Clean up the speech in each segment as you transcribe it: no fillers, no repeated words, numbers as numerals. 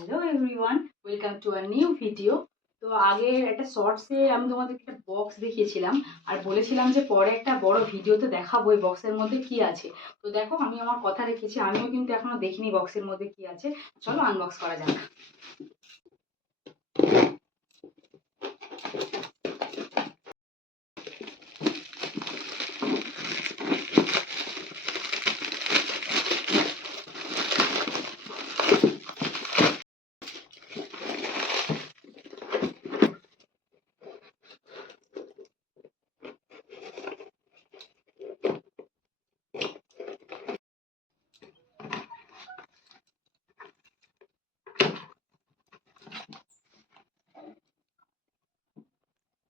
Hello everyone, welcome to a new video. তো আগে একটা শর্টসে আমি তোমাদেরকে একটা বক্স দেখিয়েছিলাম আর বলেছিলাম যে পরে একটা বড় ভিডিওতে দেখাবো এই বক্সের মধ্যে কি আছে। তো দেখো, আমি আমার কথা রেখেছি, আমিও কিন্তু এখনো দেখিনি বক্সের মধ্যে কি আছে। চলো আনবক্স করা যাক।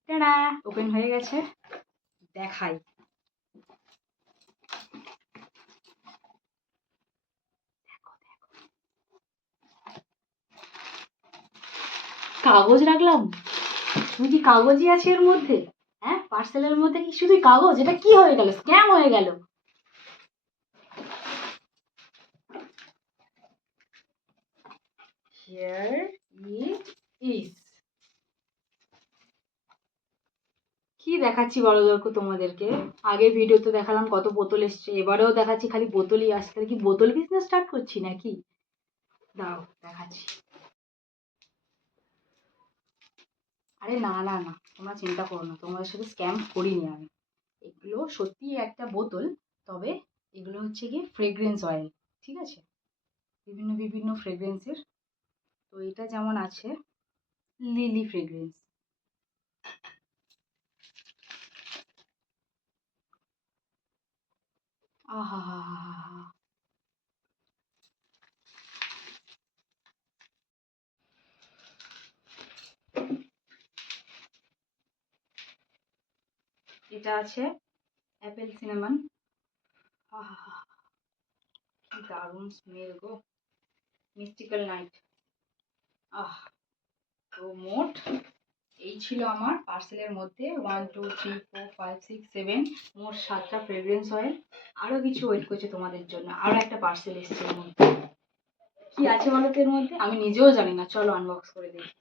টাডা, ওপেন হয়ে গেছে, দেখাই। কাগজ রাখলাম, শুধু কাগজই আছে এর মধ্যে? হ্যাঁ, পার্সেলের মধ্যে কি শুধু কাগজ? এটা কি হয়ে গেল? স্ক্যাম হয়ে গেল। Here it is. কি দেখাচ্ছি বলো দর্ক তোমাদেরকে? আগে ভিডিওতে দেখালাম কত বোতল এসছে, এবারেও দেখাচ্ছি খালি বোতলই আসছে। কি বোতল বিজনেস স্টার্ট করছি নাকি? দাও দেখাচ্ছি। আরে না না না, তোমরা চিন্তা করো না, তোমাদের সাথে স্ক্যাম করিনি আমি। এগুলো সত্যি একটা বোতল, তবে এগুলো হচ্ছে গিয়ে ফ্রেগ্রেন্স অয়েল। ঠিক আছে, বিভিন্ন বিভিন্ন ফ্রেগ্রেন্সের। তো এটা যেমন আছে লিলি ফ্রেগ্রেন্স। আহা হা হা হা। এটা আছে অ্যাপেল সিনামন। আহা, কি দারুণ স্মেল গো, মিস্টিক্যাল নাইট। আহ, তো মোট এই ছিল আমার পার্সেলের মধ্যে 1 2 3 4 5 6 7, মোট 7টা ফ্রেগ্রেন্স অয়েল। আরও কিছু ওয়েট করছে তোমাদের জন্য, আরও একটা পার্সেল এসছে এর মধ্যে। কি আছে বলো তো এর মধ্যে? আমি নিজেও জানি না, চলো আনবক্স করে দেখি।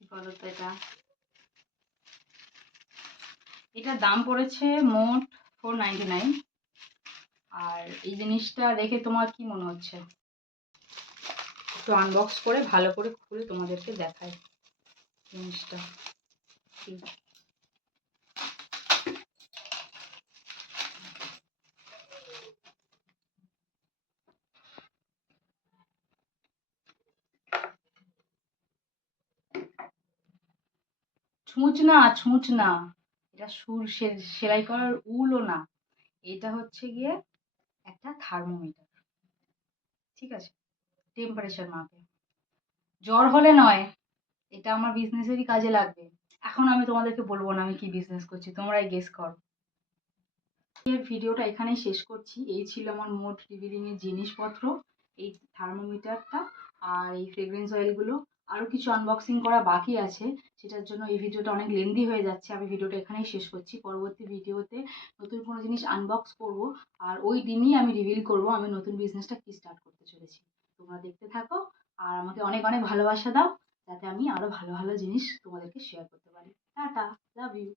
কি বলো তো এটা? এটার দাম পড়েছে মোট 499। আর এই জিনিসটা দেখে তোমার কি মনে হচ্ছে? একটু আনবক্স করে ভালো করে খুলে তোমাদেরকে দেখাই জিনিসটা কি। ছুঁচ না, ছুঁচ না, এটা সুর সেলাই করার উলও না। এটা হচ্ছে গিয়ে একটা থার্মোমিটার। ঠিক আছে, টেম্পারেচার মাপে। জ্বর হলে নয়, এটা আমার বিজনেসেরই কাজে লাগবে। এখন আমি তোমাদেরকে বলবো না আমি কি বিজনেস করছি, তোমরাই গেস করো। এর ভিডিওটা এখানেই শেষ করছি। এই ছিল আমার মোট রিভিলিং এর জিনিসপত্র, এই থার্মোমিটারটা আর এই ফ্রেগ্রেন্স অয়েলগুলো। আরও কিছু আনবক্সিং করা বাকি আছে, সেটার জন্য এই ভিডিওটা অনেক লেন্দি হয়ে যাচ্ছে। আমি ভিডিওটা এখানেই শেষ করছি। পরবর্তী ভিডিওতে নতুন কোনো জিনিস আনবক্স করব, আর ওই দিনই আমি রিভিল করব আমি নতুন বিজনেসটা কি স্টার্ট করতে চলেছি। তোমরা দেখতে থাকো আর আমাকে অনেক অনেক ভালোবাসা দাও, যাতে আমি আরও ভালো ভালো জিনিস তোমাদেরকে শেয়ার করতে পারি। Tata, love you.